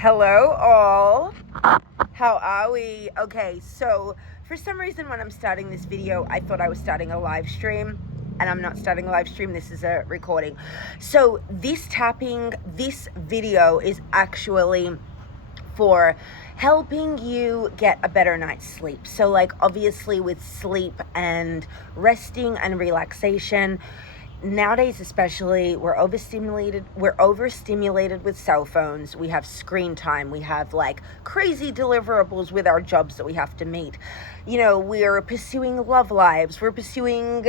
Hello all, how are we? Okay, so for some reason when I'm starting this video, I thought I was starting a live stream, and I'm not starting a live stream, this is a recording. So this video is actually for helping you get a better night's sleep. So like obviously with sleep and resting and relaxation, nowadays especially, we're overstimulated with cell phones. We have screen time, we have like crazy deliverables with our jobs that we have to meet. We're pursuing love lives, we're pursuing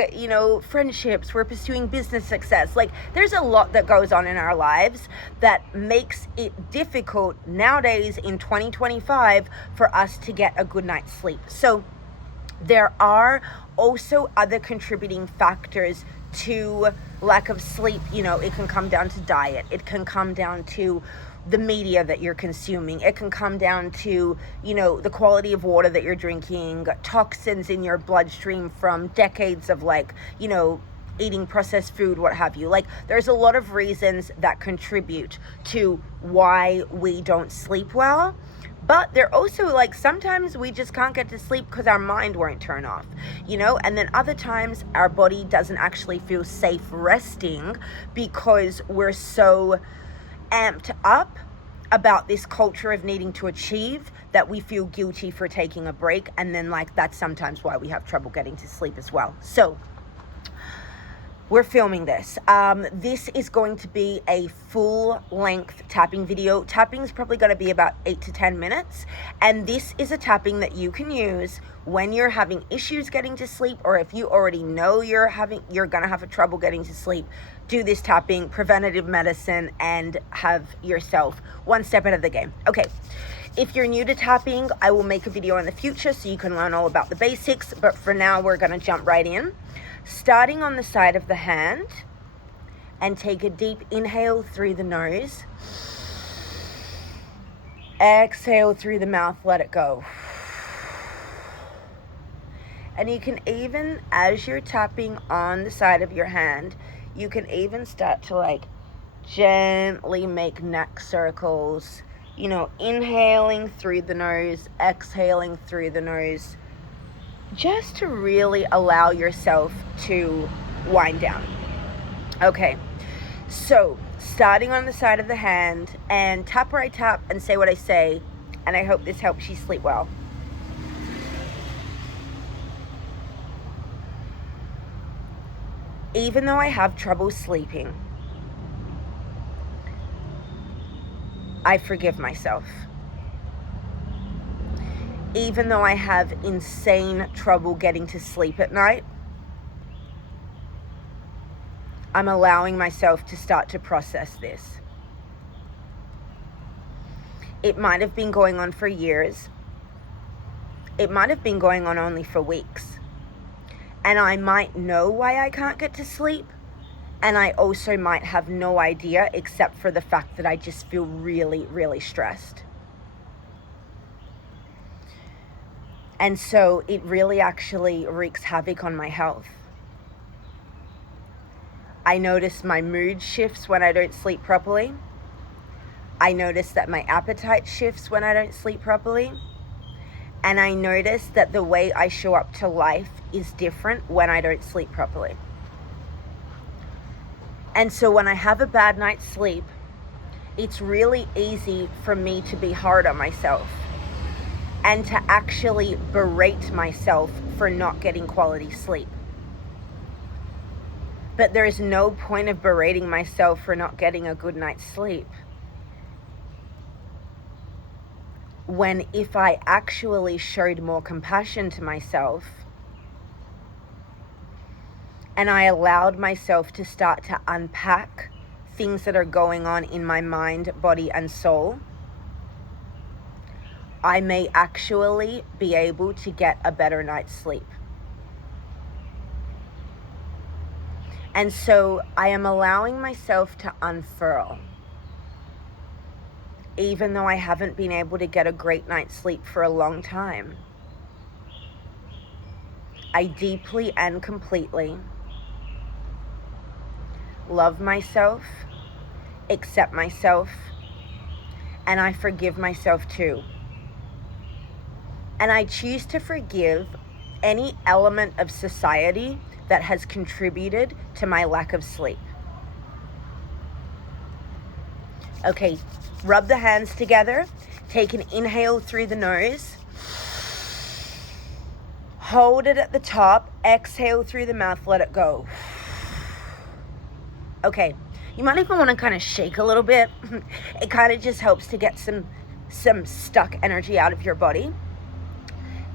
friendships, we're pursuing business success. Like there's a lot that goes on in our lives that makes it difficult nowadays in 2025 for us to get a good night's sleep. So there are also other contributing factors to lack of sleep. It can come down to diet. It can come down to the media that you're consuming. It can come down to, the quality of water that you're drinking, toxins in your bloodstream from decades of eating processed food, what have you. Like there's a lot of reasons that contribute to why we don't sleep well. But they're also sometimes we just can't get to sleep because our mind won't turn off, and then other times our body doesn't actually feel safe resting because we're so amped up about this culture of needing to achieve that we feel guilty for taking a break. And then that's sometimes why we have trouble getting to sleep as well. So we're filming this. This is going to be a full-length tapping video. Tapping is probably going to be about 8 to 10 minutes. And this is a tapping that you can use when you're having issues getting to sleep, or if you already know you're going to have a trouble getting to sleep. Do this tapping, preventative medicine, and have yourself one step ahead of the game. Okay. If you're new to tapping, I will make a video in the future so you can learn all about the basics. But for now, we're going to jump right in. Starting on the side of the hand, and take a deep inhale through the nose. Exhale through the mouth, let it go. And you can even, as you're tapping on the side of your hand, you can even start to gently make neck circles, inhaling through the nose, exhaling through the nose, just to really allow yourself to wind down. Okay, so starting on the side of the hand, and tap where I tap and say what I say, and I hope this helps you sleep well. Even though I have trouble sleeping, I forgive myself. Even though I have insane trouble getting to sleep at night, I'm allowing myself to start to process this. It might have been going on for years. It might have been going on only for weeks. And I might know why I can't get to sleep. And I also might have no idea, except for the fact that I just feel really, really stressed. And so it really actually wreaks havoc on my health. I notice my mood shifts when I don't sleep properly. I notice that my appetite shifts when I don't sleep properly. And I notice that the way I show up to life is different when I don't sleep properly. And so when I have a bad night's sleep, it's really easy for me to be hard on myself and to actually berate myself for not getting quality sleep. But there is no point of berating myself for not getting a good night's sleep, when if I actually showed more compassion to myself and I allowed myself to start to unpack things that are going on in my mind, body, and soul, I may actually be able to get a better night's sleep. And so I am allowing myself to unfurl. Even though I haven't been able to get a great night's sleep for a long time, I deeply and completely love myself, accept myself, and I forgive myself too. And I choose to forgive any element of society that has contributed to my lack of sleep. Okay, rub the hands together. Take an inhale through the nose. Hold it at the top. Exhale through the mouth. Let it go. Okay, you might even want to kind of shake a little bit. It kind of just helps to get some stuck energy out of your body.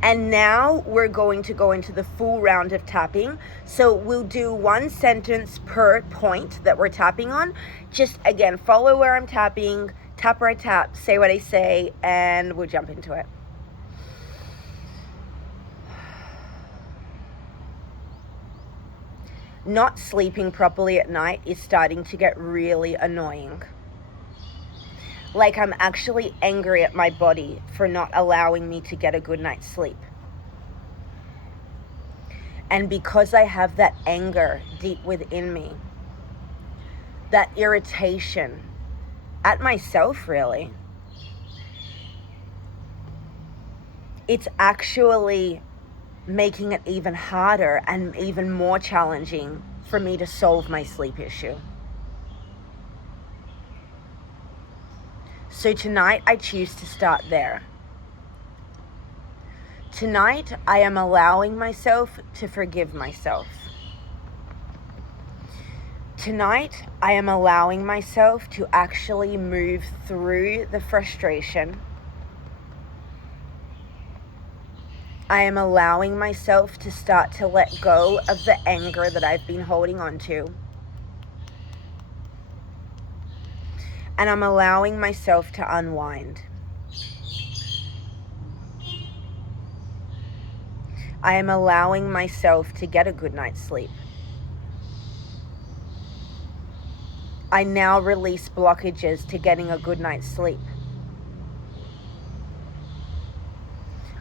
And now we're going to go into the full round of tapping. So we'll do one sentence per point that we're tapping on. Just, again, follow where I'm tapping, tap where I tap, say what I say, and we'll jump into it. Not sleeping properly at night is starting to get really annoying. Like I'm actually angry at my body for not allowing me to get a good night's sleep. And because I have that anger deep within me, that irritation at myself, really, it's actually making it even harder and even more challenging for me to solve my sleep issue. So tonight, I choose to start there. Tonight, I am allowing myself to forgive myself. Tonight, I am allowing myself to actually move through the frustration. I am allowing myself to start to let go of the anger that I've been holding on to. And I'm allowing myself to unwind. I am allowing myself to get a good night's sleep. I now release blockages to getting a good night's sleep.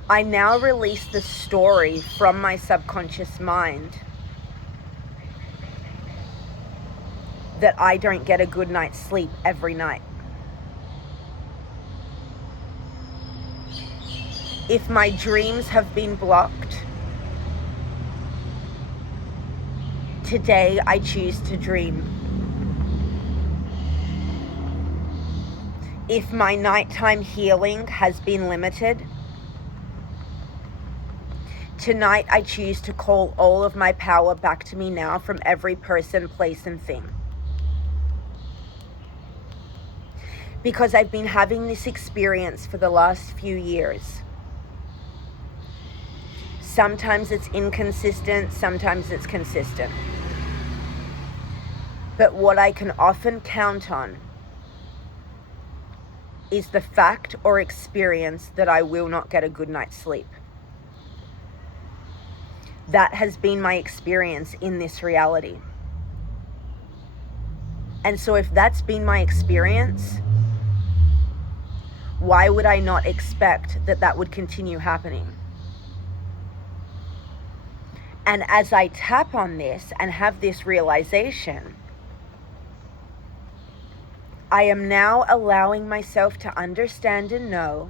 I now release the story from my subconscious mind that I don't get a good night's sleep every night. If my dreams have been blocked, today I choose to dream. If my nighttime healing has been limited, tonight I choose to call all of my power back to me now from every person, place, and thing. Because I've been having this experience for the last few years. Sometimes it's inconsistent, sometimes it's consistent. But what I can often count on is the fact or experience that I will not get a good night's sleep. That has been my experience in this reality. And so if that's been my experience, why would I not expect that that would continue happening? And as I tap on this and have this realization, I am now allowing myself to understand and know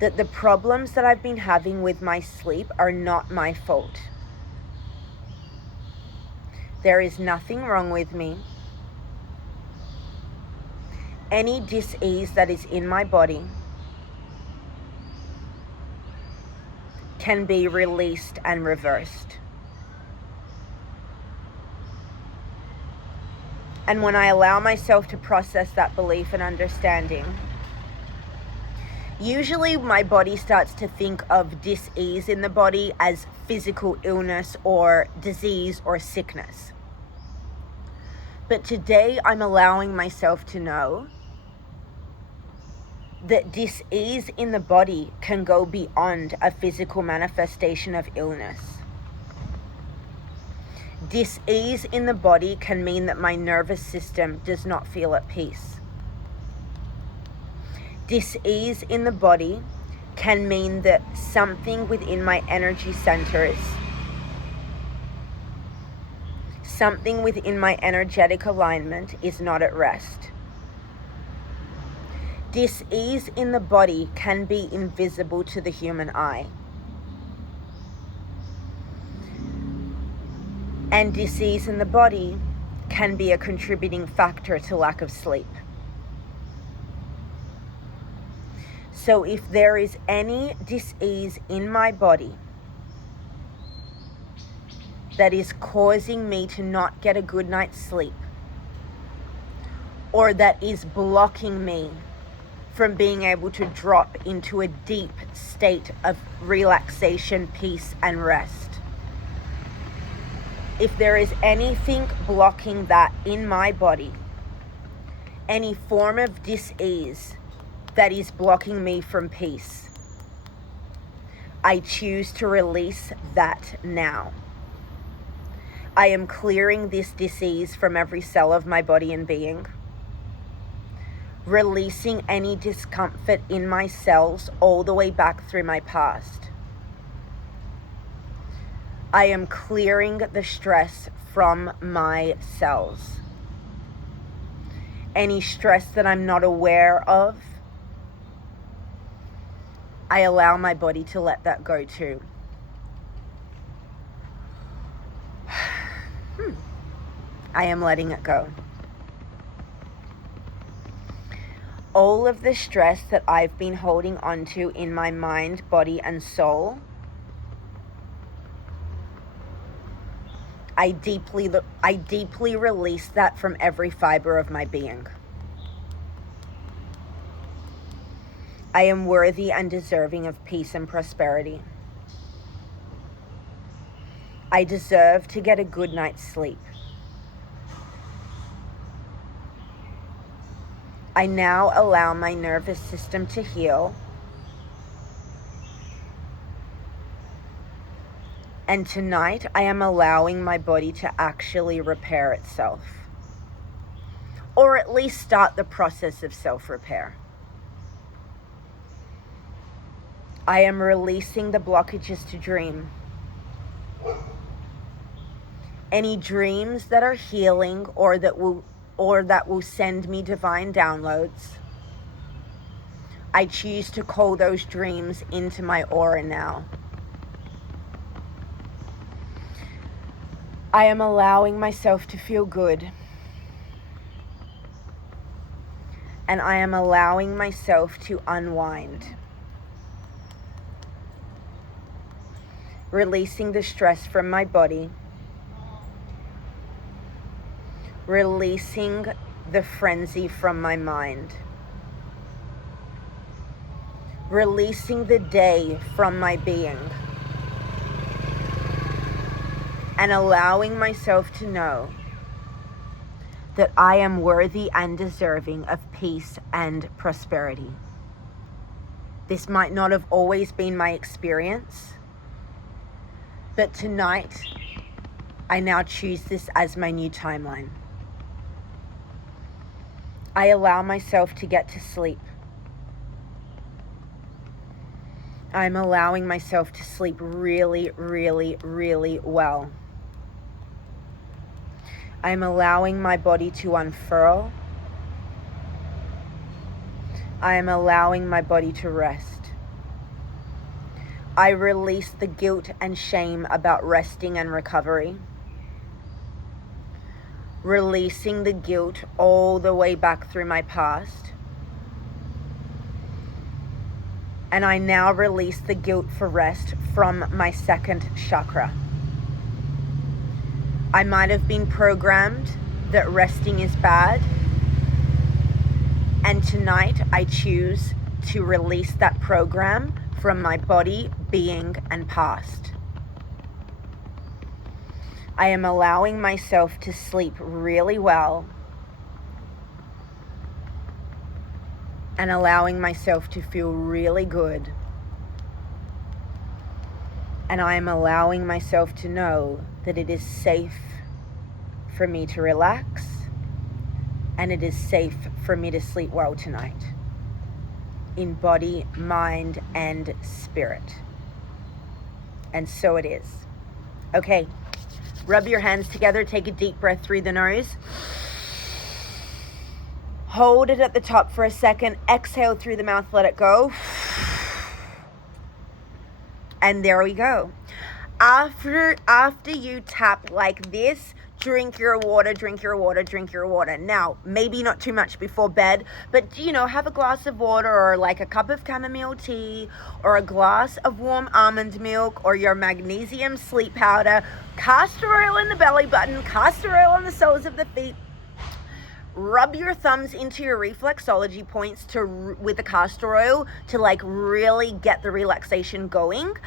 that the problems that I've been having with my sleep are not my fault. There is nothing wrong with me. Any dis-ease that is in my body can be released and reversed. And when I allow myself to process that belief and understanding, usually my body starts to think of dis-ease in the body as physical illness or disease or sickness. But today I'm allowing myself to know that dis-ease in the body can go beyond a physical manifestation of illness. Dis-ease in the body can mean that my nervous system does not feel at peace. Dis-ease in the body can mean that something within my energy centers, something within my energetic alignment is not at rest. Dis-ease in the body can be invisible to the human eye. And dis-ease in the body can be a contributing factor to lack of sleep. So if there is any dis-ease in my body that is causing me to not get a good night's sleep, or that is blocking me from being able to drop into a deep state of relaxation, peace, and rest. If there is anything blocking that in my body, any form of dis-ease that is blocking me from peace, I choose to release that now. I am clearing this dis-ease from every cell of my body and being, releasing any discomfort in my cells all the way back through my past. I am clearing the stress from my cells. Any stress that I'm not aware of, I allow my body to let that go too. I am letting it go. All of the stress that I've been holding onto in my mind, body, and soul, I deeply release that from every fiber of my being. I am worthy and deserving of peace and prosperity. I deserve to get a good night's sleep. I now allow my nervous system to heal. And tonight, I am allowing my body to actually repair itself. Or at least start the process of self-repair. I am releasing the blockages to dream. Any dreams that are healing or that will send me divine downloads, I choose to call those dreams into my aura now. I am allowing myself to feel good. And I am allowing myself to unwind. Releasing the stress from my body. Releasing the frenzy from my mind. Releasing the day from my being. And allowing myself to know that I am worthy and deserving of peace and prosperity. This might not have always been my experience, but tonight, I now choose this as my new timeline. I allow myself to get to sleep. I'm allowing myself to sleep really, really, really well. I'm allowing my body to unfurl. I am allowing my body to rest. I release the guilt and shame about resting and recovery. Releasing the guilt all the way back through my past. And I now release the guilt for rest from my second chakra. I might have been programmed that resting is bad. And tonight I choose to release that program from my body, being, and past. I am allowing myself to sleep really well and allowing myself to feel really good. And I am allowing myself to know that it is safe for me to relax and it is safe for me to sleep well tonight. In body, mind, and spirit. And so it is. Okay, rub your hands together, take a deep breath through the nose. Hold it at the top for a second. Exhale through the mouth, let it go. And there we go. After you tap like this, drink your water, drink your water, drink your water. Now, maybe not too much before bed, but, you know, have a glass of water or like a cup of chamomile tea or a glass of warm almond milk or your magnesium sleep powder, castor oil in the belly button, castor oil on the soles of the feet. Rub your thumbs into your reflexology points with the castor oil to like really get the relaxation going.